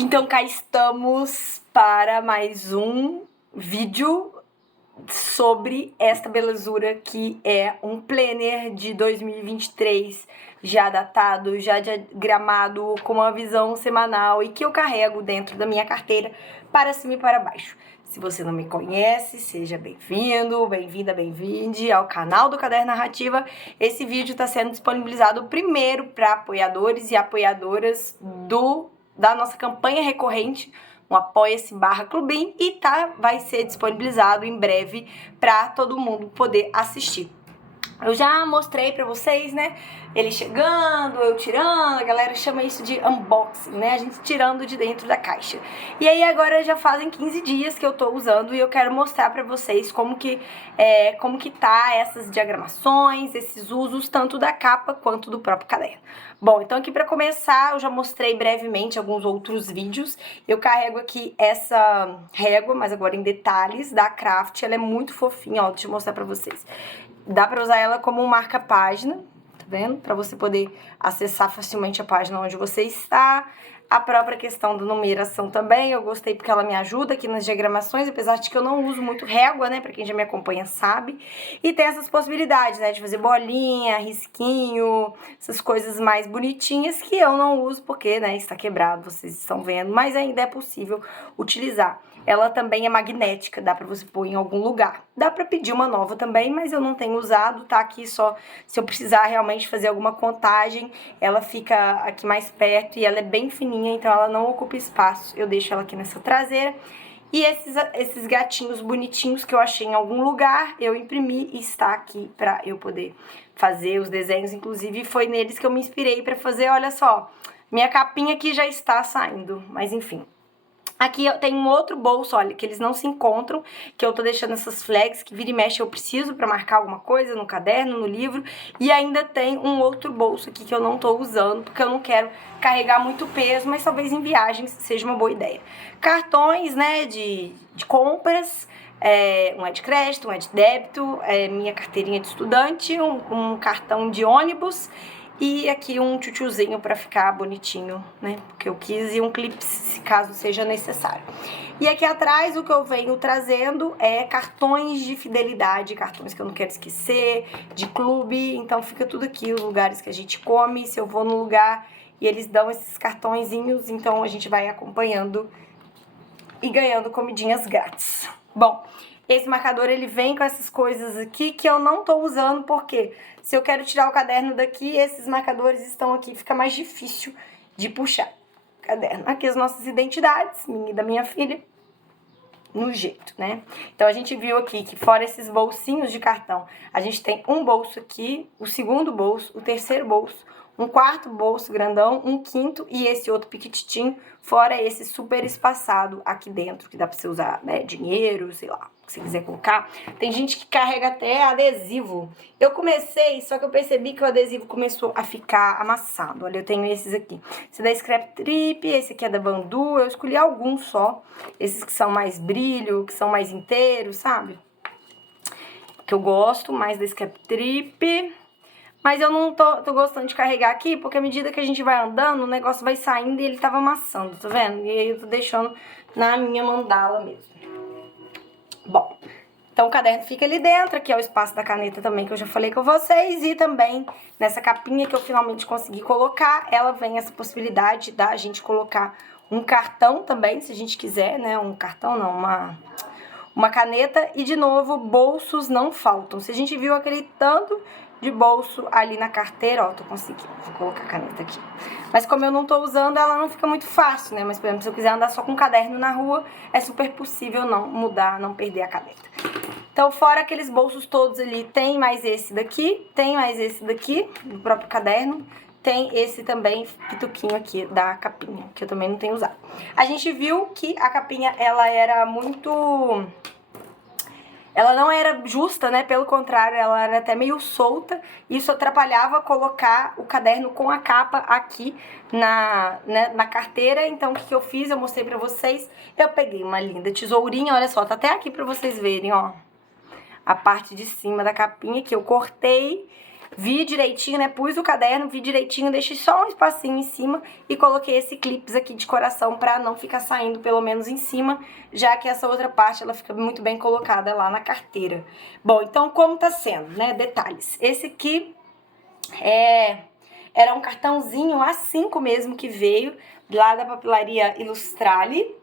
Então cá estamos para mais um vídeo sobre esta belezura que é um planner de 2023, já datado, já diagramado, com uma visão semanal e que eu carrego dentro da minha carteira para cima e para baixo. Se você não me conhece, seja bem-vindo, bem-vinda, bem-vinde ao canal do Caderno Narrativa. Esse vídeo está sendo disponibilizado primeiro para apoiadores e apoiadoras da nossa campanha recorrente, um apoia-se /clubinho, e vai ser disponibilizado em breve para todo mundo poder assistir. Eu já mostrei pra vocês, né, ele chegando, eu tirando, a galera chama isso de unboxing, né, a gente tirando de dentro da caixa. E aí agora já fazem 15 dias que eu tô usando e eu quero mostrar pra vocês como que tá essas diagramações, esses usos, tanto da capa quanto do próprio caderno. Bom, então aqui pra começar, eu já mostrei brevemente alguns outros vídeos. Eu carrego aqui essa régua, mas agora em detalhes, da Craft. Ela é muito fofinha, ó, deixa eu mostrar pra vocês. Dá pra usar ela como um marca-página, tá vendo? Pra você poder acessar facilmente a página onde você está. A própria questão da numeração também, eu gostei porque ela me ajuda aqui nas diagramações, apesar de que eu não uso muito régua, né? Pra quem já me acompanha sabe. E tem essas possibilidades, né? De fazer bolinha, risquinho, essas coisas mais bonitinhas que eu não uso porque, né? Está quebrado, vocês estão vendo. Mas ainda é possível utilizar. Ela também é magnética, dá pra você pôr em algum lugar. Dá pra pedir uma nova também, mas eu não tenho usado, tá aqui só se eu precisar realmente fazer alguma contagem. Ela fica aqui mais perto e ela é bem fininha, então ela não ocupa espaço. Eu deixo ela aqui nessa traseira. E esses gatinhos bonitinhos que eu achei em algum lugar, eu imprimi e está aqui pra eu poder fazer os desenhos. Inclusive, foi neles que eu me inspirei pra fazer, olha só, minha capinha aqui já está saindo, mas enfim. Aqui eu tenho um outro bolso, olha, que eles não se encontram, que eu tô deixando essas flags, que vira e mexe eu preciso pra marcar alguma coisa no caderno, no livro. E ainda tem um outro bolso aqui que eu não tô usando, porque eu não quero carregar muito peso, mas talvez em viagens seja uma boa ideia. Cartões, né, de compras, um é de crédito, um é de débito, minha carteirinha de estudante, um cartão de ônibus. E aqui um tchutchuzinho pra ficar bonitinho, né? Porque eu quis, e um clipe, se caso seja necessário. E aqui atrás o que eu venho trazendo é cartões de fidelidade, cartões que eu não quero esquecer, de clube. Então fica tudo aqui, os lugares que a gente come. Se eu vou no lugar e eles dão esses cartõezinhos, então a gente vai acompanhando e ganhando comidinhas grátis. Bom, esse marcador ele vem com essas coisas aqui que eu não tô usando, porque se eu quero tirar o caderno daqui, esses marcadores estão aqui, fica mais difícil de puxar o caderno. Aqui as nossas identidades, minha e da minha filha, no jeito, né? Então a gente viu aqui que fora esses bolsinhos de cartão, a gente tem um bolso aqui, o segundo bolso, o terceiro bolso, um quarto bolso grandão, um quinto e esse outro piquititinho, fora esse super espaçado aqui dentro, que dá pra você usar, né, dinheiro, sei lá, o que você quiser colocar. Tem gente que carrega até adesivo. Eu comecei, só que eu percebi que o adesivo começou a ficar amassado. Olha, eu tenho esses aqui. Esse da Scrap Trip, esse aqui é da Bandu, eu escolhi alguns só. Esses que são mais brilho, que são mais inteiros, sabe? Que eu gosto mais da Scrap Trip. Mas eu não tô gostando de carregar aqui, porque à medida que a gente vai andando, o negócio vai saindo e ele tava amassando, tá vendo? E aí eu tô deixando na minha mandala mesmo. Bom, então o caderno fica ali dentro, aqui é o espaço da caneta também que eu já falei com vocês. E também nessa capinha que eu finalmente consegui colocar, ela vem essa possibilidade da gente colocar um cartão também, se a gente quiser, né? Um cartão não, uma caneta. E de novo, bolsos não faltam. Se a gente viu aquele tanto de bolso ali na carteira, ó, tô conseguindo, vou colocar a caneta aqui. Mas como eu não tô usando, ela não fica muito fácil, né? Mas, por exemplo, se eu quiser andar só com caderno na rua, é super possível não mudar, não perder a caneta. Então, fora aqueles bolsos todos ali, tem mais esse daqui, tem mais esse daqui, do próprio caderno. Tem esse também, pituquinho aqui, da capinha, que eu também não tenho usado. A gente viu que a capinha, ela era muito... Ela não era justa, né? Pelo contrário, ela era até meio solta. Isso atrapalhava colocar o caderno com a capa aqui na carteira. Então, o que eu fiz? Eu mostrei pra vocês. Eu peguei uma linda tesourinha, olha só, tá até aqui pra vocês verem, ó. A parte de cima da capinha que eu cortei vi direitinho, né, pus o caderno, vi direitinho, deixei só um espacinho em cima e coloquei esse clips aqui de coração pra não ficar saindo pelo menos em cima, já que essa outra parte ela fica muito bem colocada lá na carteira. Bom, então como tá sendo, né, detalhes. Esse aqui era um cartãozinho A5 mesmo que veio lá da papelaria Illustrale,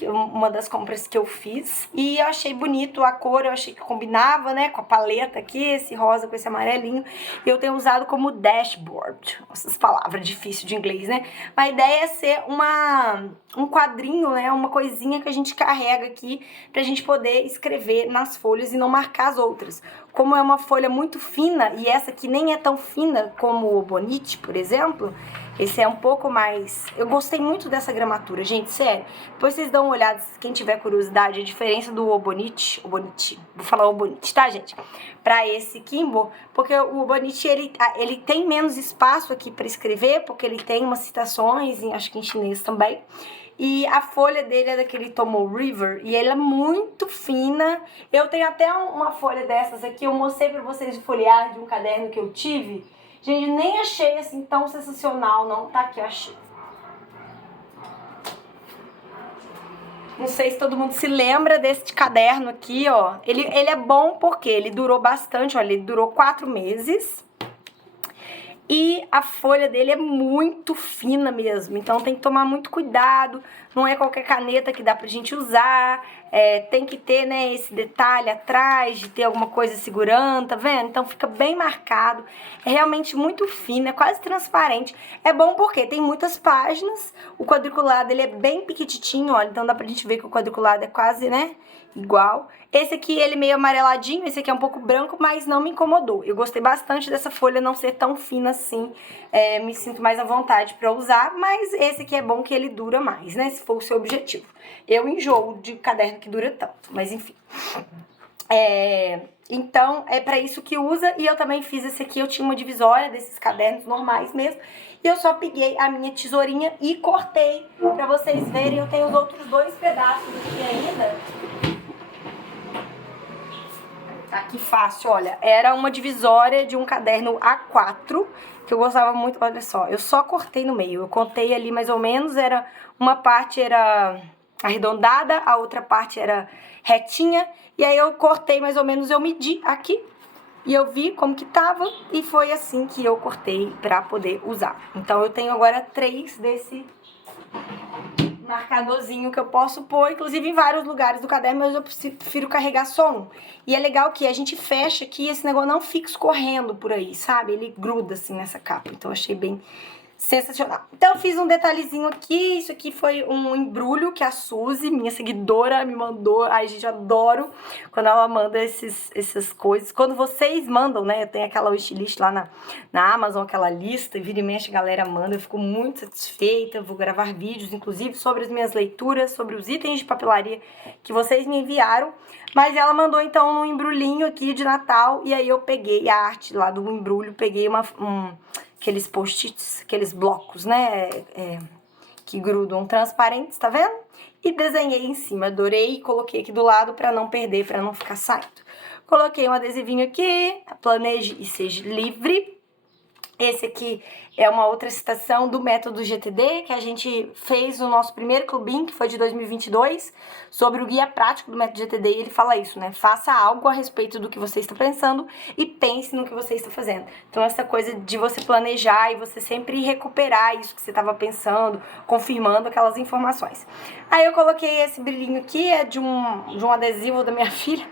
uma das compras que eu fiz, e eu achei bonito a cor, eu achei que combinava, né, com a paleta aqui, esse rosa com esse amarelinho, e eu tenho usado como dashboard, essas palavras difíceis de inglês, né, a ideia é ser um quadrinho, né, uma coisinha que a gente carrega aqui pra gente poder escrever nas folhas e não marcar as outras. Como é uma folha muito fina, e essa aqui nem é tão fina como o Bonite, por exemplo, esse é um pouco mais... Eu gostei muito dessa gramatura, gente, sério. Depois vocês dão uma olhada, quem tiver curiosidade, a diferença do Obonite, vou falar Obonite, tá, gente? Pra esse Kimbo, porque o Obonite, ele tem menos espaço aqui pra escrever, porque ele tem umas citações, acho que em chinês também. E a folha dele é daquele Tomo River, e ela é muito fina. Eu tenho até uma folha dessas aqui, eu mostrei pra vocês de folhear de um caderno que eu tive. Gente, nem achei assim tão sensacional, não. Tá aqui, eu achei. Não sei se todo mundo se lembra desse caderno aqui, ó. Ele é bom porque ele durou bastante, olha, ele durou 4 meses. E a folha dele é muito fina mesmo, então tem que tomar muito cuidado, não é qualquer caneta que dá pra gente usar, tem que ter, né, esse detalhe atrás, de ter alguma coisa segurando, tá vendo? Então fica bem marcado, é realmente muito fino, é quase transparente. É bom porque tem muitas páginas, o quadriculado ele é bem pequititinho, olha, então dá pra gente ver que o quadriculado é quase, né, igual. Esse aqui, ele meio amareladinho, esse aqui é um pouco branco, mas não me incomodou. Eu gostei bastante dessa folha não ser tão fina assim, me sinto mais à vontade pra usar, mas esse aqui é bom que ele dura mais, né, se for o seu objetivo. Eu enjoo de caderno que dura tanto, mas enfim. Então, é pra isso que usa, e eu também fiz esse aqui, eu tinha uma divisória desses cadernos normais mesmo, e eu só peguei a minha tesourinha e cortei, pra vocês verem, eu tenho os outros 2 pedaços aqui ainda. Tá aqui fácil, olha, era uma divisória de um caderno A4, que eu gostava muito, olha só, eu só cortei no meio, eu contei ali mais ou menos, uma parte era arredondada, a outra parte era retinha, e aí eu cortei mais ou menos, eu medi aqui, e eu vi como que tava, e foi assim que eu cortei pra poder usar. Então eu tenho agora 3 desse marcadorzinho que eu posso pôr, inclusive em vários lugares do caderno, mas eu prefiro carregar só um. E é legal que a gente fecha aqui e esse negócio não fica escorrendo por aí, sabe? Ele gruda assim nessa capa, então eu achei bem sensacional. Então eu fiz um detalhezinho aqui, isso aqui foi um embrulho que a Suzy, minha seguidora, me mandou. Ai, gente, eu adoro quando ela manda essas coisas. Quando vocês mandam, né, tem aquela wishlist lá na Amazon, aquela lista, e vira e mexe a galera manda, eu fico muito satisfeita, vou gravar vídeos, inclusive, sobre as minhas leituras, sobre os itens de papelaria que vocês me enviaram. Mas ela mandou, então, um embrulhinho aqui de Natal, e aí eu peguei a arte lá do embrulho, peguei aqueles post-its, aqueles blocos, né, que grudam transparentes, tá vendo? E desenhei em cima, adorei e coloquei aqui do lado pra não perder, pra não ficar saindo. Coloquei um adesivinho aqui, planeje e seja livre. Esse aqui é uma outra citação do método GTD, que a gente fez no nosso primeiro clubinho, que foi de 2022, sobre o guia prático do método GTD, e ele fala isso, né? Faça algo a respeito do que você está pensando e pense no que você está fazendo. Então, essa coisa de você planejar e você sempre recuperar isso que você estava pensando, confirmando aquelas informações. Aí eu coloquei esse brilhinho aqui, é de um adesivo da minha filha.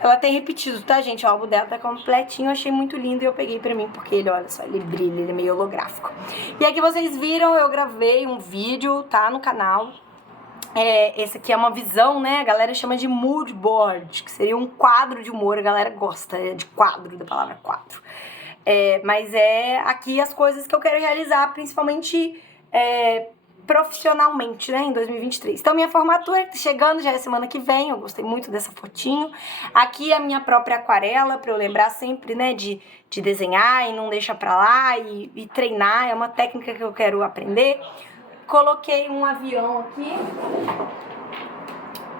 Ela tem repetido, tá, gente? O álbum dela tá completinho, eu achei muito lindo e eu peguei pra mim, porque ele, olha só, ele brilha, ele é meio holográfico. E aqui vocês viram, eu gravei um vídeo, tá, no canal. Esse aqui é uma visão, né? A galera chama de mood board, que seria um quadro de humor, a galera gosta de quadro, da palavra quadro. Mas aqui as coisas que eu quero realizar, principalmente profissionalmente, né, em 2023. Então, minha formatura tá chegando, já é semana que vem, eu gostei muito dessa fotinho. Aqui a minha própria aquarela, pra eu lembrar sempre, né, de desenhar e não deixar pra lá e treinar, é uma técnica que eu quero aprender. Coloquei um avião aqui,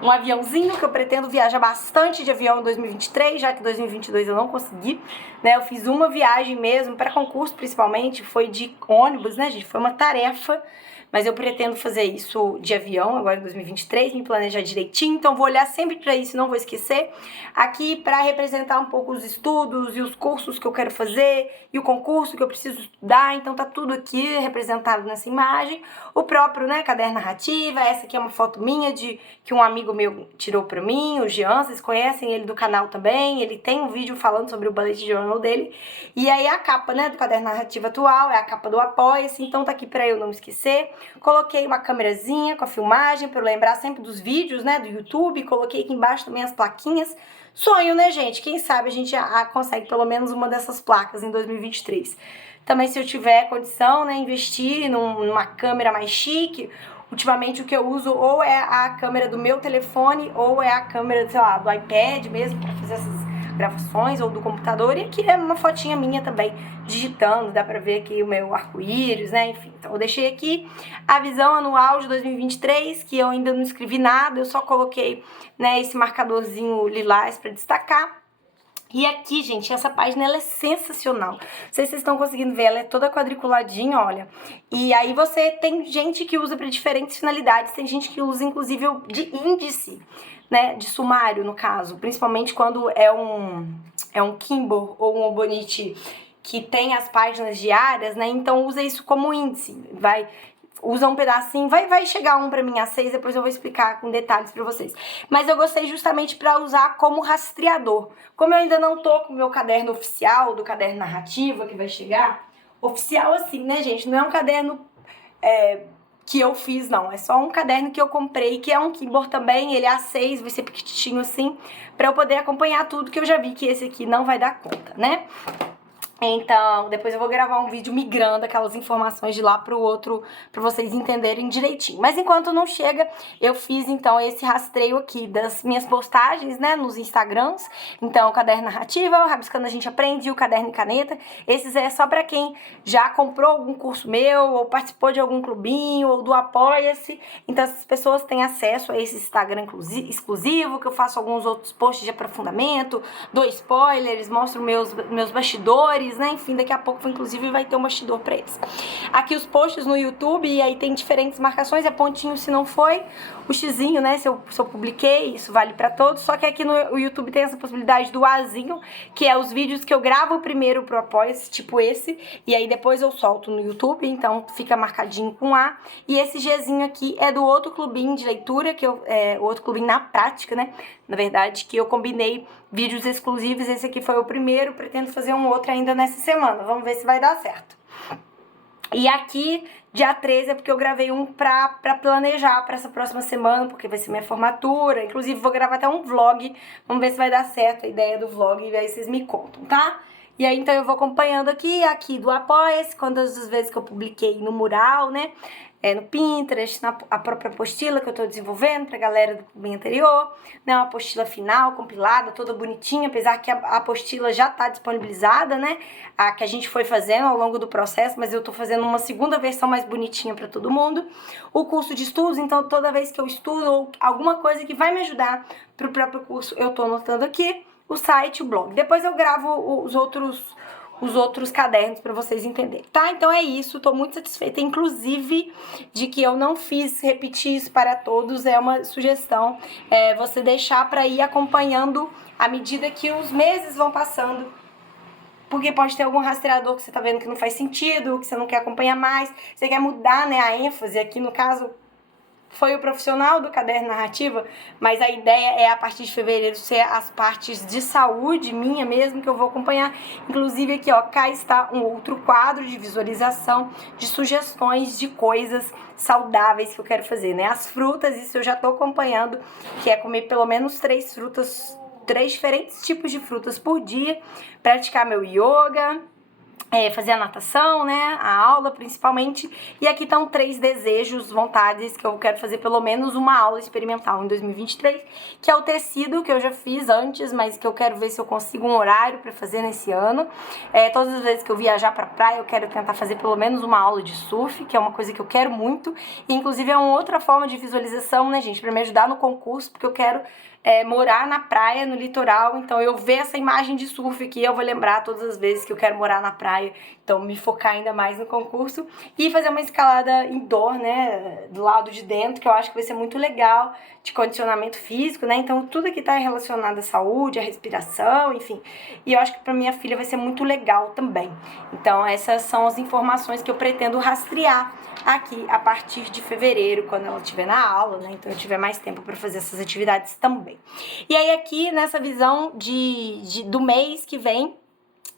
um aviãozinho, que eu pretendo viajar bastante de avião em 2023, já que 2022 eu não consegui, né? Eu fiz uma viagem mesmo, para concurso principalmente, foi de ônibus, né, gente? Foi uma tarefa, mas eu pretendo fazer isso de avião agora em 2023, me planejar direitinho, então vou olhar sempre para isso, não vou esquecer. Aqui para representar um pouco os estudos e os cursos que eu quero fazer e o concurso que eu preciso estudar, então tá tudo aqui representado nessa imagem. O próprio, né, caderno narrativa, essa aqui é uma foto minha que um amigo meu tirou pra mim, o Jean, vocês conhecem ele do canal também, ele tem um vídeo falando sobre o bullet journal dele. E aí a capa, né, do caderno narrativa atual é a capa do Apoia-se, então tá aqui pra eu não me esquecer. Coloquei uma câmerazinha com a filmagem pra eu lembrar sempre dos vídeos, né, do YouTube, coloquei aqui embaixo também as plaquinhas. Sonho, né, gente? Quem sabe a gente consegue pelo menos uma dessas placas em 2023. Também, se eu tiver condição, né, investir numa câmera mais chique. Ultimamente o que eu uso ou é a câmera do meu telefone ou é a câmera, sei lá, do iPad mesmo, para fazer essas gravações, ou do computador. E aqui é uma fotinha minha também, digitando, dá pra ver aqui o meu arco-íris, né, enfim. Então eu deixei aqui a visão anual de 2023, que eu ainda não escrevi nada, eu só coloquei, né, esse marcadorzinho lilás pra destacar. E aqui, gente, essa página, ela é sensacional. Não sei se vocês estão conseguindo ver, ela é toda quadriculadinha, olha. E aí você tem gente que usa para diferentes finalidades, tem gente que usa, inclusive, de índice, né, de sumário, no caso. Principalmente quando é um Kimball ou um Obonite que tem as páginas diárias, né, então usa isso como índice, usa um pedacinho, vai chegar um pra mim às 6, depois eu vou explicar com detalhes pra vocês. Mas eu gostei justamente pra usar como rastreador. Como eu ainda não tô com o meu caderno oficial, do caderno narrativa, que vai chegar, oficial assim, né, gente? Não é um caderno que eu fiz, não. É só um caderno que eu comprei, que é um Keyboard também, ele é A6, vai ser pequitinho assim, pra eu poder acompanhar tudo, que eu já vi que esse aqui não vai dar conta, né? Então, depois eu vou gravar um vídeo migrando aquelas informações de lá pro outro, pra vocês entenderem direitinho. Mas enquanto não chega, eu fiz, então, esse rastreio aqui das minhas postagens, né, nos Instagrams. Então, o caderno narrativa, o Rabiscando a gente aprende, e o caderno e caneta. Esses é só pra quem já comprou algum curso meu, ou participou de algum clubinho, ou do Apoia-se. Então, essas pessoas têm acesso a esse Instagram exclusivo, que eu faço alguns outros posts de aprofundamento, dou spoilers, mostro meus bastidores, né? Enfim, daqui a pouco, inclusive, vai ter um bastidor pra eles. Aqui os posts no YouTube, e aí tem diferentes marcações, é pontinho se não foi, o xizinho, né? Se eu publiquei, isso vale pra todos, só que aqui no YouTube tem essa possibilidade do Azinho, que é os vídeos que eu gravo primeiro pro Apoia-se, tipo esse, e aí depois eu solto no YouTube, então fica marcadinho com A. E esse Gzinho aqui é do outro clubinho de leitura, que o outro clubinho na prática, né? Na verdade, que eu combinei vídeos exclusivos, esse aqui foi o primeiro, pretendo fazer um outro ainda nessa semana, vamos ver se vai dar certo. E aqui, dia 13, é porque eu gravei um pra planejar pra essa próxima semana, porque vai ser minha formatura, inclusive vou gravar até um vlog, vamos ver se vai dar certo a ideia do vlog, e aí vocês me contam, tá? E aí, então, eu vou acompanhando aqui do Apoia-se, quantas das vezes que eu publiquei no mural, né? No Pinterest, a própria apostila que eu tô desenvolvendo pra galera do clube anterior, né? Uma apostila final, compilada, toda bonitinha, apesar que a apostila já tá disponibilizada, né? A que a gente foi fazendo ao longo do processo, mas eu tô fazendo uma segunda versão mais bonitinha pra todo mundo. O curso de estudos, então, toda vez que eu estudo ou alguma coisa que vai me ajudar pro próprio curso, eu tô anotando aqui. O site, o blog. Depois eu gravo os outros cadernos para vocês entenderem, tá? Então é isso, tô muito satisfeita, inclusive, de que eu não fiz repetir isso para todos, é uma sugestão, você deixar para ir acompanhando à medida que os meses vão passando, porque pode ter algum rastreador que você tá vendo que não faz sentido, que você não quer acompanhar mais, você quer mudar, né, a ênfase, aqui no caso foi o profissional do caderno narrativa, mas a ideia é a partir de fevereiro ser as partes de saúde minha mesmo que eu vou acompanhar. Inclusive aqui, ó, cá está um outro quadro de visualização de sugestões de coisas saudáveis que eu quero fazer, né? As frutas, isso eu já tô acompanhando, que é comer pelo menos 3 frutas, 3 diferentes tipos de frutas por dia, praticar meu yoga, fazer a natação, né, a aula principalmente, e aqui estão 3 desejos, vontades que eu quero fazer pelo menos uma aula experimental em 2023, que é o tecido, que eu já fiz antes, mas que eu quero ver se eu consigo um horário para fazer nesse ano. Todas as vezes que eu viajar pra praia, eu quero tentar fazer pelo menos uma aula de surf, que é uma coisa que eu quero muito, e inclusive é uma outra forma de visualização, né, gente, para me ajudar no concurso, porque eu quero morar na praia, no litoral, então eu ver essa imagem de surf aqui, eu vou lembrar todas as vezes que eu quero morar na praia, então me focar ainda mais no concurso e fazer uma escalada indoor, né, do lado de dentro, que eu acho que vai ser muito legal, de condicionamento físico, né, então tudo aqui tá relacionado à saúde, à respiração, enfim, e eu acho que pra minha filha vai ser muito legal também. Então essas são as informações que eu pretendo rastrear aqui a partir de fevereiro, quando ela estiver na aula, né? Então eu tiver mais tempo para fazer essas atividades também. E aí aqui nessa visão do mês que vem,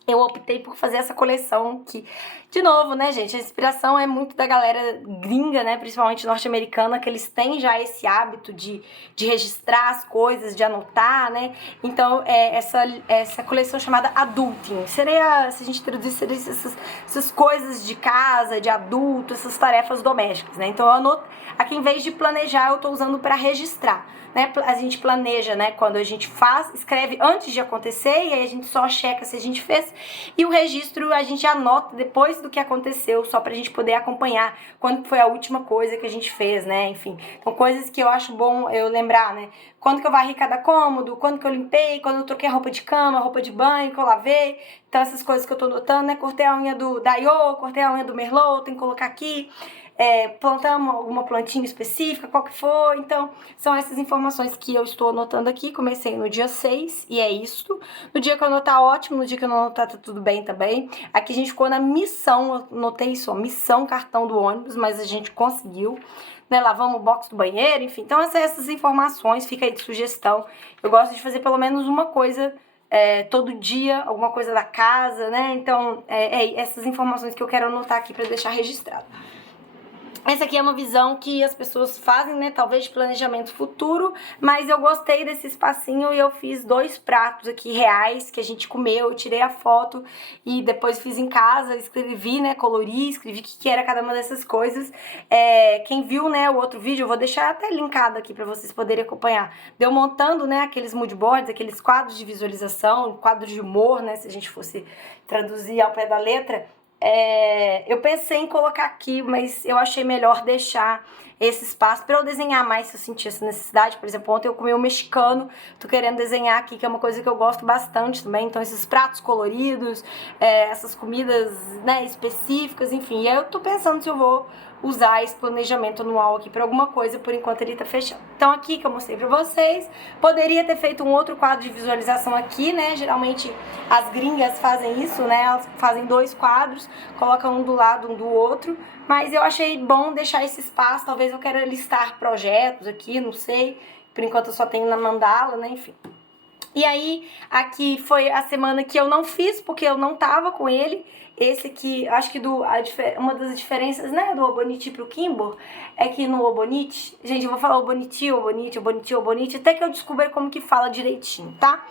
eu optei por fazer essa coleção que, de novo, né, gente, a inspiração é muito da galera gringa, né, principalmente norte-americana, que eles têm já esse hábito de registrar as coisas, de anotar, né, então essa coleção chamada Adulting, seria, se a gente traduzir, seria essas coisas de casa, de adulto, essas tarefas domésticas, né, então eu anoto, aqui em vez de planejar, eu tô usando para registrar. Né, a gente planeja, né, quando a gente escreve antes de acontecer e aí a gente só checa se a gente fez, e o registro a gente anota depois do que aconteceu, só pra gente poder acompanhar quando foi a última coisa que a gente fez, né, enfim. Então coisas que eu acho bom eu lembrar, né, quando que eu varri cada cômodo, quando que eu limpei, quando eu troquei a roupa de cama, a roupa de banho, que eu lavei, então essas coisas que eu tô notando, né, cortei a unha do Daiô, cortei a unha do Merlot, tem que colocar aqui. Plantamos alguma plantinha específica, qual que for, então são essas informações que eu estou anotando aqui. Comecei no dia 6 e é isso. No dia que eu anotar, ótimo, no dia que eu não anotar, tá tudo bem também. Aqui a gente ficou na missão, eu notei isso, ó, missão cartão do ônibus, mas a gente conseguiu, né, lavamos o box do banheiro, enfim, então essas informações, fica aí de sugestão. Eu gosto de fazer pelo menos uma coisa todo dia, alguma coisa da casa, né, então essas informações que eu quero anotar aqui para deixar registrado. Essa aqui é uma visão que as pessoas fazem, né, talvez de planejamento futuro, mas eu gostei desse espacinho e eu fiz 2 pratos aqui reais que a gente comeu, eu tirei a foto e depois fiz em casa, escrevi, né, colori, escrevi o que era cada uma dessas coisas. Quem viu, né, o outro vídeo, eu vou deixar até linkado aqui para vocês poderem acompanhar. Deu montando, né, aqueles mood boards, aqueles quadros de visualização, quadros de humor, né, se a gente fosse traduzir ao pé da letra. Eu pensei em colocar aqui, mas eu achei melhor deixar esse espaço para eu desenhar mais se eu sentir essa necessidade. Por exemplo, ontem eu comi um mexicano, tô querendo desenhar aqui, que é uma coisa que eu gosto bastante também. Então esses pratos coloridos, essas comidas, né, específicas, enfim. E aí eu tô pensando se eu vou usar esse planejamento anual aqui para alguma coisa, por enquanto ele tá fechado. Então aqui que eu mostrei pra vocês, poderia ter feito um outro quadro de visualização aqui, né, geralmente as gringas fazem isso, né, elas fazem 2 quadros, colocam um do lado, um do outro, mas eu achei bom deixar esse espaço, talvez eu queira listar projetos aqui, não sei, por enquanto eu só tenho na mandala, né, enfim. E aí, aqui foi a semana que eu não fiz, porque eu não tava com ele. Esse aqui, acho que uma das diferenças, né, do Obonite pro Kimbo é que no Obonite, gente, eu vou falar Obonite, Obonite, Obonite, Obonite, até que eu descubra como que fala direitinho, tá?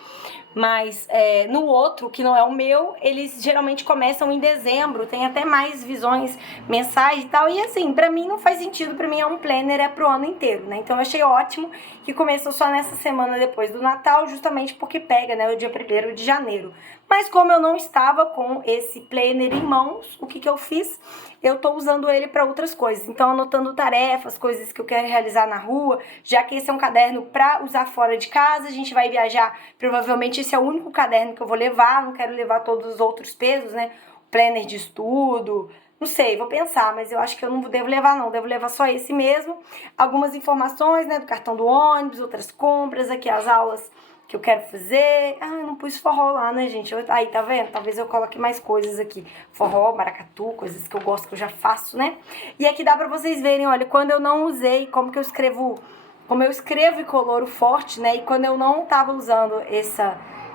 Mas no outro, que não é o meu, eles geralmente começam em dezembro, tem até mais visões mensais e tal. E assim, pra mim não faz sentido, pra mim é um planner, é pro ano inteiro, né? Então eu achei ótimo que começou só nessa semana depois do Natal, justamente porque pega, né, o dia 1º de janeiro. Mas como eu não estava com esse planner em mãos, o que eu fiz? Eu tô usando ele para outras coisas. Então, anotando tarefas, coisas que eu quero realizar na rua, já que esse é um caderno para usar fora de casa, a gente vai viajar, provavelmente esse é o único caderno que eu vou levar, não quero levar todos os outros pesos, né? O planner de estudo, não sei, vou pensar, mas eu acho que eu não devo levar não, devo levar só esse mesmo. Algumas informações, né, do cartão do ônibus, outras compras, aqui as aulas que eu quero fazer. Ah, eu não pus forró lá, né, gente? Aí, tá vendo? Talvez eu coloque mais coisas aqui. Forró, maracatu, coisas que eu gosto, que eu já faço, né? E aqui dá pra vocês verem, olha, quando eu não usei, como eu escrevo e coloro forte, né? E quando eu não tava usando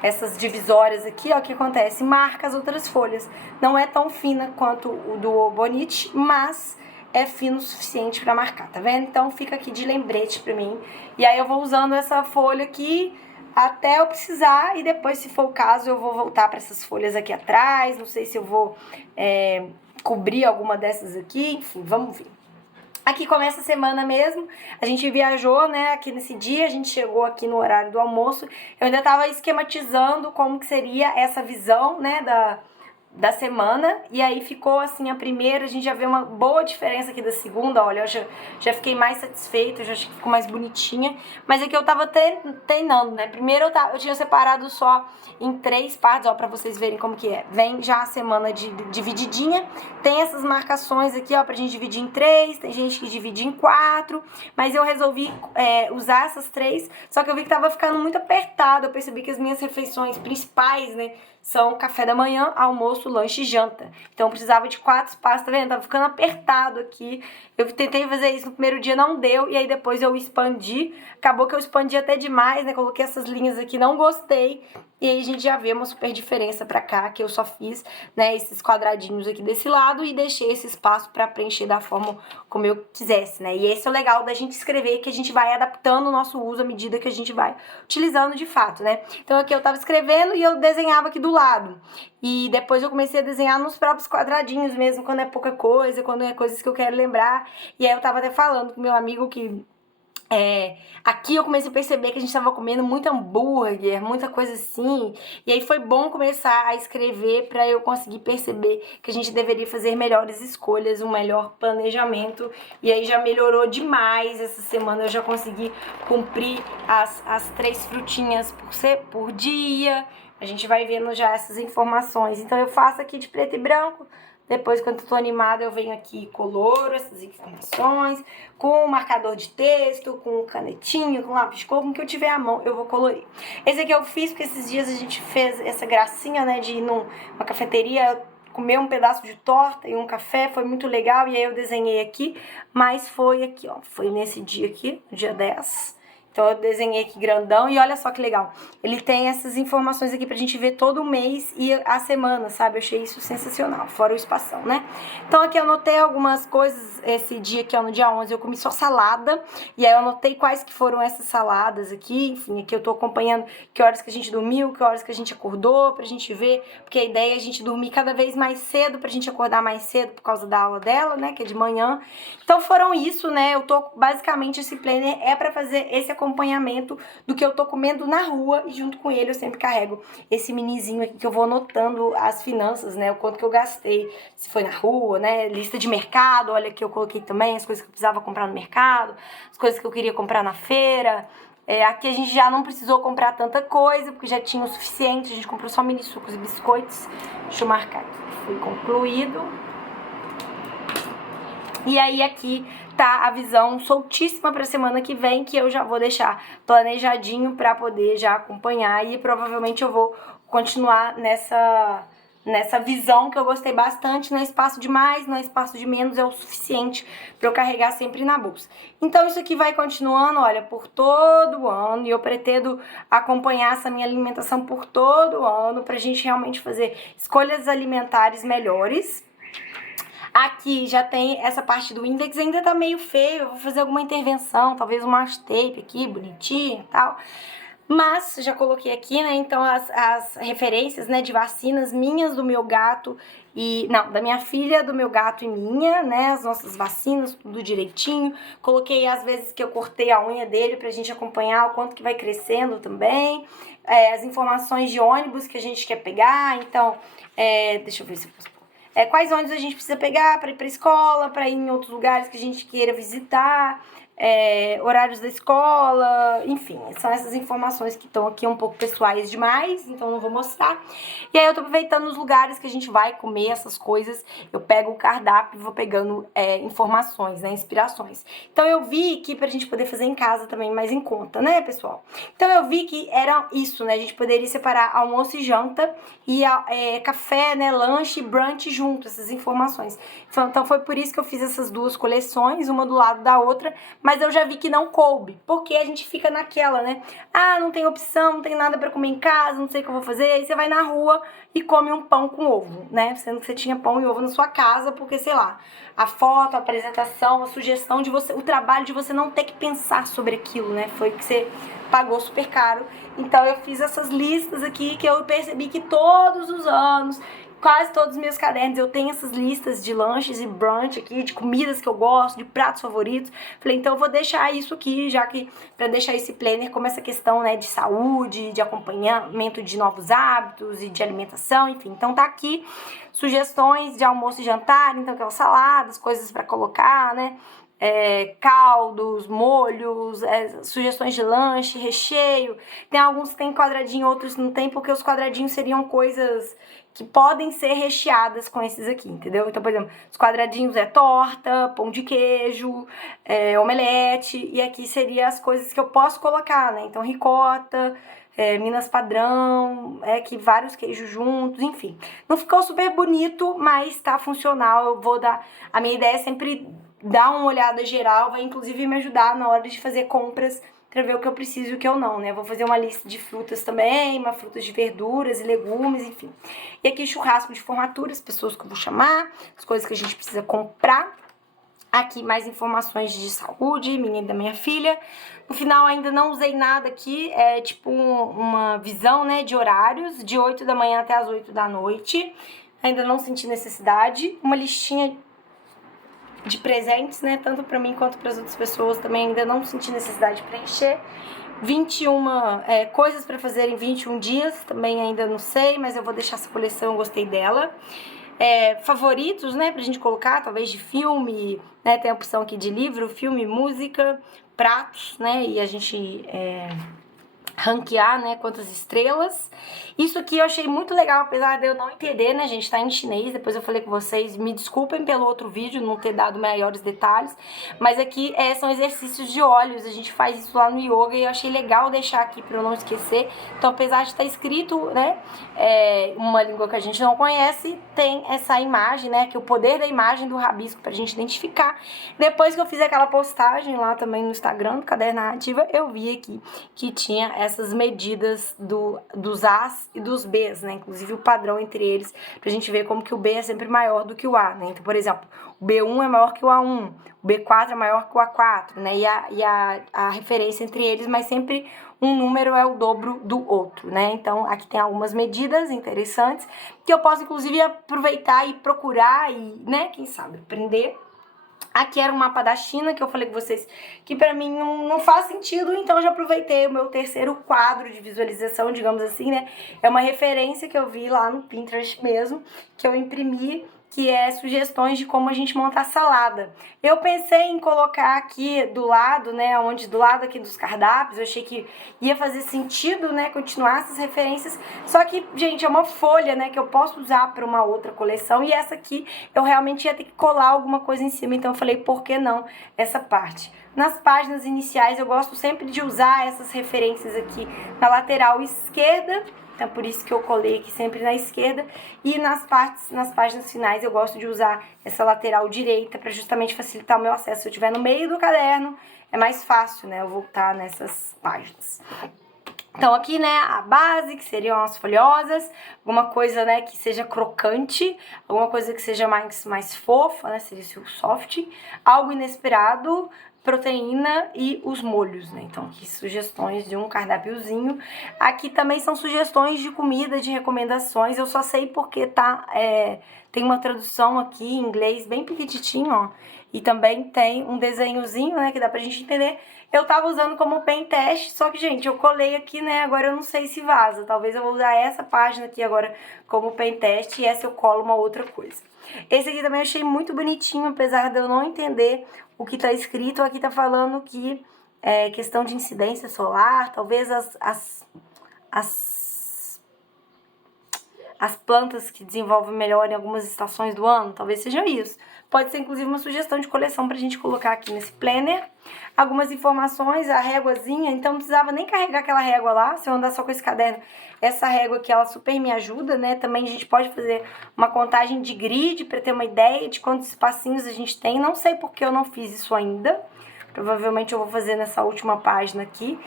essas divisórias aqui, ó, o que acontece? Marca as outras folhas. Não é tão fina quanto o do Bonite, mas é fino o suficiente pra marcar, tá vendo? Então fica aqui de lembrete pra mim. E aí eu vou usando essa folha aqui, até eu precisar, e depois, se for o caso, eu vou voltar para essas folhas aqui atrás. Não sei se eu vou cobrir alguma dessas aqui, enfim, vamos ver. Aqui começa a semana mesmo, a gente viajou, né, aqui nesse dia, a gente chegou aqui no horário do almoço, eu ainda tava esquematizando como que seria essa visão, né, da semana, e aí ficou assim a primeira, a gente já vê uma boa diferença aqui da segunda, olha, eu já fiquei mais satisfeita, eu já achei que ficou mais bonitinha, mas aqui eu tava treinando, né, primeiro eu tinha separado só em 3 partes, ó, pra vocês verem como que é, vem já a semana divididinha, tem essas marcações aqui, ó, pra gente dividir em 3, tem gente que divide em 4, mas eu resolvi usar essas 3, só que eu vi que tava ficando muito apertado, eu percebi que as minhas refeições principais, né, são café da manhã, almoço, lanche e janta. Então eu precisava de 4 espaços, tá vendo? Tava ficando apertado aqui. Eu tentei fazer isso no primeiro dia, não deu. E aí depois eu expandi. Acabou que eu expandi até demais, né? Coloquei essas linhas aqui, não gostei. E aí a gente já vê uma super diferença pra cá, que eu só fiz, né, esses quadradinhos aqui desse lado e deixei esse espaço pra preencher da forma como eu quisesse, né? E esse é o legal da gente escrever, que a gente vai adaptando o nosso uso à medida que a gente vai utilizando de fato, né? Então aqui eu tava escrevendo e eu desenhava aqui do lado. E depois eu comecei a desenhar nos próprios quadradinhos mesmo, quando é pouca coisa, quando é coisas que eu quero lembrar. E aí eu tava até falando com meu amigo que aqui eu comecei a perceber que a gente tava comendo muito hambúrguer, muita coisa assim, e aí foi bom começar a escrever pra eu conseguir perceber que a gente deveria fazer melhores escolhas, um melhor planejamento, e aí já melhorou demais essa semana, eu já consegui cumprir as 3 frutinhas por dia, a gente vai vendo já essas informações, então eu faço aqui de preto e branco. Depois, quando eu tô animada, eu venho aqui e coloro essas informações, com marcador de texto, com canetinho, com lápis de cor, com o que eu tiver à mão, eu vou colorir. Esse aqui eu fiz porque esses dias a gente fez essa gracinha, né, de ir numa cafeteria, comer um pedaço de torta e um café, foi muito legal, e aí eu desenhei aqui, mas foi aqui, ó, foi nesse dia aqui, dia 10. Então eu desenhei aqui grandão e olha só que legal. Ele tem essas informações aqui pra gente ver todo mês e a semana, sabe? Eu achei isso sensacional, fora o espação, né? Então aqui eu anotei algumas coisas, esse dia aqui, ó, no dia 11 eu comi só salada, e aí eu anotei quais que foram essas saladas aqui, enfim, aqui eu tô acompanhando que horas que a gente dormiu, que horas que a gente acordou, pra gente ver, porque a ideia é a gente dormir cada vez mais cedo, pra gente acordar mais cedo por causa da aula dela, né, que é de manhã. Então foram isso, né, eu tô, basicamente esse planner é pra fazer esse acompanhamento do que eu tô comendo na rua, e junto com ele eu sempre carrego esse minizinho aqui que eu vou anotando as finanças, né, o quanto que eu gastei, se foi na rua, né, lista de mercado, olha aqui eu coloquei também as coisas que eu precisava comprar no mercado, as coisas que eu queria comprar na feira. Aqui a gente já não precisou comprar tanta coisa, porque já tinha o suficiente, a gente comprou só mini sucos e biscoitos. Deixa eu marcar aqui, foi concluído. E aí aqui tá a visão soltíssima pra semana que vem, que eu já vou deixar planejadinho pra poder já acompanhar, e provavelmente eu vou continuar nessa visão que eu gostei bastante. Não é espaço de mais, não é espaço de menos, é o suficiente pra eu carregar sempre na bolsa. Então isso aqui vai continuando, olha, por todo o ano, e eu pretendo acompanhar essa minha alimentação por todo o ano, pra gente realmente fazer escolhas alimentares melhores. Aqui já tem essa parte do índex, ainda tá meio feio, eu vou fazer alguma intervenção, talvez um washi tape aqui, bonitinho e tal. Mas já coloquei aqui, né, então as referências, né, de vacinas minhas, do meu gato e... não, da minha filha, do meu gato e minha, né, as nossas vacinas, tudo direitinho. Coloquei as vezes que eu cortei a unha dele pra gente acompanhar o quanto que vai crescendo também. As informações de ônibus que a gente quer pegar, então, deixa eu ver se eu posso... quais ônibus a gente precisa pegar para ir para a escola, para ir em outros lugares que a gente queira visitar, horários da escola, enfim, são essas informações que estão aqui um pouco pessoais demais, então não vou mostrar. E aí eu tô aproveitando os lugares que a gente vai comer essas coisas, eu pego o cardápio e vou pegando informações, né, inspirações. Então eu vi que pra gente poder fazer em casa também mais em conta, né, pessoal? Então eu vi que era isso, né, a gente poderia separar almoço e janta e café, né, lanche e brunch junto, essas informações. Então foi por isso que eu fiz essas 2 coleções, uma do lado da outra, mas eu já vi que não coube, porque a gente fica naquela, né? Ah, não tem opção, não tem nada pra comer em casa, não sei o que eu vou fazer. Aí você vai na rua e come um pão com ovo, né? Sendo que você tinha pão e ovo na sua casa, porque, sei lá, a foto, a apresentação, a sugestão de você, o trabalho de você não ter que pensar sobre aquilo, né? Foi que você pagou super caro. Então eu fiz essas listas aqui que eu percebi que todos os anos, quase todos os meus cadernos, eu tenho essas listas de lanches e brunch aqui, de comidas que eu gosto, de pratos favoritos. Falei, então eu vou deixar isso aqui, já que pra deixar esse planner como essa questão, né, de saúde, de acompanhamento de novos hábitos e de alimentação, enfim. Então tá aqui sugestões de almoço e jantar, então aquelas saladas, coisas pra colocar, né? Caldos, molhos, sugestões de lanche, recheio. Tem alguns que tem quadradinho, outros não tem, porque os quadradinhos seriam coisas que podem ser recheadas com esses aqui, entendeu? Então, por exemplo, os quadradinhos é torta, pão de queijo, omelete, e aqui seriam as coisas que eu posso colocar, né? Então, ricota, Minas padrão, que vários queijos juntos, enfim. Não ficou super bonito, mas tá funcional. Eu vou dar... A minha ideia é sempre dar uma olhada geral, vai inclusive me ajudar na hora de fazer compras pra ver o que eu preciso e o que eu não, né? Vou fazer uma lista de frutas também, uma fruta de verduras e legumes, enfim. E aqui churrasco de formatura, as pessoas que eu vou chamar, as coisas que a gente precisa comprar. Aqui mais informações de saúde, minha e da minha filha. No final ainda não usei nada aqui, é tipo uma visão, né, de horários, de 8 da manhã até as 8 da noite. Ainda não senti necessidade. Uma listinha de presentes, né, tanto pra mim quanto para as outras pessoas, também ainda não senti necessidade de preencher. 21 coisas para fazer em 21 dias, também ainda não sei, mas eu vou deixar essa coleção, eu gostei dela. Favoritos, né, pra gente colocar, talvez de filme, né, tem a opção aqui de livro, filme, música, pratos, né, e a gente ranquear, né, quantas estrelas. Isso aqui eu achei muito legal, apesar de eu não entender, né, gente, tá em chinês, depois eu falei com vocês, me desculpem pelo outro vídeo, não ter dado maiores detalhes, mas aqui são exercícios de olhos, a gente faz isso lá no yoga e eu achei legal deixar aqui pra eu não esquecer. Então, apesar de estar escrito, né, uma língua que a gente não conhece, tem essa imagem, né, que é o poder da imagem do rabisco pra gente identificar. Depois que eu fiz aquela postagem lá também no Instagram, do Caderno Narrativa, eu vi aqui que tinha essas medidas dos A's e dos B's, né? Inclusive o padrão entre eles, pra gente ver como que o B é sempre maior do que o A, né? Então, por exemplo, o B1 é maior que o A1, o B4 é maior que o A4, né? E a referência entre eles, mas sempre um número é o dobro do outro, né? Então, aqui tem algumas medidas interessantes que eu posso, inclusive, aproveitar e procurar e, né, quem sabe, aprender. Aqui era um mapa da China, que eu falei com vocês que pra mim não faz sentido, então eu já aproveitei o meu terceiro quadro de visualização, digamos assim, né? É uma referência que eu vi lá no Pinterest mesmo, que eu imprimi, que é sugestões de como a gente montar salada. Eu pensei em colocar aqui do lado, né, do lado aqui dos cardápios, eu achei que ia fazer sentido, né, continuar essas referências, só que, gente, é uma folha, né, que eu posso usar para uma outra coleção, e essa aqui eu realmente ia ter que colar alguma coisa em cima, então eu falei, por que não essa parte? Nas páginas iniciais eu gosto sempre de usar essas referências aqui na lateral esquerda, então por isso que eu colei aqui sempre na esquerda, e nas páginas finais eu gosto de usar essa lateral direita para justamente facilitar o meu acesso. Se eu estiver no meio do caderno, é mais fácil, né, eu voltar nessas páginas. Então aqui, né, a base, que seriam as folhosas, alguma coisa, né, que seja crocante, alguma coisa que seja mais fofa, né, seria o soft, algo inesperado, proteína e os molhos, né? Então aqui sugestões de um cardápiozinho. Aqui também são sugestões de comida, de recomendações, eu só sei porque tem uma tradução aqui em inglês bem pequititinho, ó, e também tem um desenhozinho, né, que dá pra gente entender. Eu tava usando como pen teste, só que, gente, eu colei aqui, né, agora eu não sei se vaza. Talvez eu vou usar essa página aqui agora como pen teste e essa eu colo uma outra coisa. Esse aqui também eu achei muito bonitinho, apesar de eu não entender o que tá escrito. Aqui tá falando que é questão de incidência solar, talvez as plantas que desenvolvem melhor em algumas estações do ano, talvez seja isso. Pode ser, inclusive, uma sugestão de coleção pra gente colocar aqui nesse planner. Algumas informações, a réguazinha, então não precisava nem carregar aquela régua lá, se eu andar só com esse caderno. Essa régua aqui, ela super me ajuda, né? Também a gente pode fazer uma contagem de grid pra ter uma ideia de quantos espacinhos a gente tem. Não sei porque eu não fiz isso ainda. provavelmente eu vou fazer nessa última página aqui.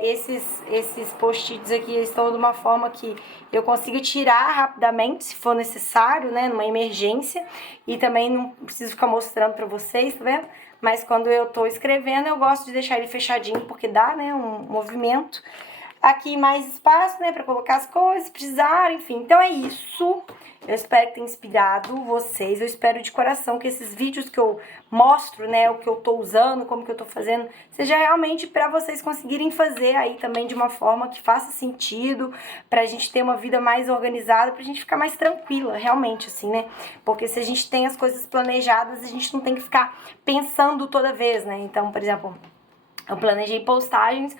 Esses post-its aqui estão de uma forma que eu consiga tirar rapidamente, se for necessário, né, numa emergência, e também não preciso ficar mostrando pra vocês, tá vendo? Mas quando eu tô escrevendo, eu gosto de deixar ele fechadinho, porque dá, né, um movimento. Aqui mais espaço, né, pra colocar as coisas, se precisar, enfim. Então é isso. Eu espero que tenha inspirado vocês. Eu espero de coração que esses vídeos que eu mostro, né, o que eu tô usando, como que eu tô fazendo, seja realmente pra vocês conseguirem fazer aí também de uma forma que faça sentido, pra gente ter uma vida mais organizada, pra gente ficar mais tranquila, realmente, assim, né? Porque se a gente tem as coisas planejadas, a gente não tem que ficar pensando toda vez, né? Então, por exemplo, eu planejei postagens,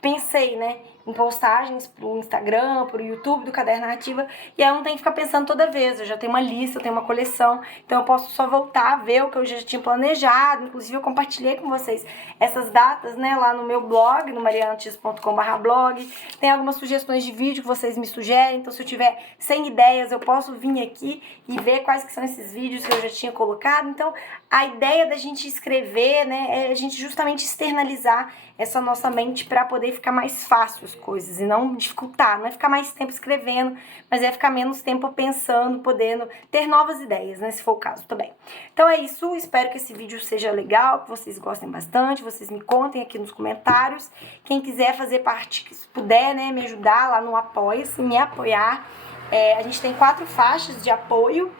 pensei, né, em postagens pro Instagram, pro YouTube do Caderno Narrativa, e aí eu não tenho que ficar pensando toda vez, eu já tenho uma lista, eu tenho uma coleção, então eu posso só voltar, ver o que eu já tinha planejado. Inclusive eu compartilhei com vocês essas datas, né, lá no meu blog, no marianaortiz.com/blog, tem algumas sugestões de vídeo que vocês me sugerem, então se eu tiver sem ideias, eu posso vir aqui e ver quais que são esses vídeos que eu já tinha colocado. Então a ideia da gente escrever, né, é a gente justamente externalizar essa nossa mente para poder ficar mais fácil as coisas e não dificultar, não é ficar mais tempo escrevendo, mas é ficar menos tempo pensando, podendo ter novas ideias, né, se for o caso também. Então é isso, espero que esse vídeo seja legal, que vocês gostem bastante, vocês me contem aqui nos comentários. Quem quiser fazer parte, se puder, né, me ajudar lá no Apoia-se, me apoiar. A gente tem 4 faixas de apoio.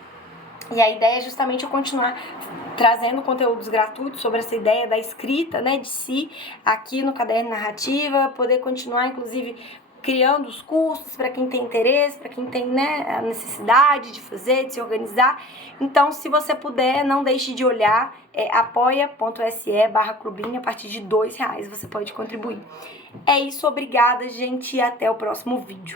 E a ideia é justamente eu continuar trazendo conteúdos gratuitos sobre essa ideia da escrita, né, de si, aqui no Caderno Narrativa, poder continuar, inclusive, criando os cursos para quem tem interesse, para quem tem, né, a necessidade de fazer, de se organizar. Então, se você puder, não deixe de olhar, apoia.se/clubinho, a partir de R$2 você pode contribuir. É isso, obrigada, gente, e até o próximo vídeo.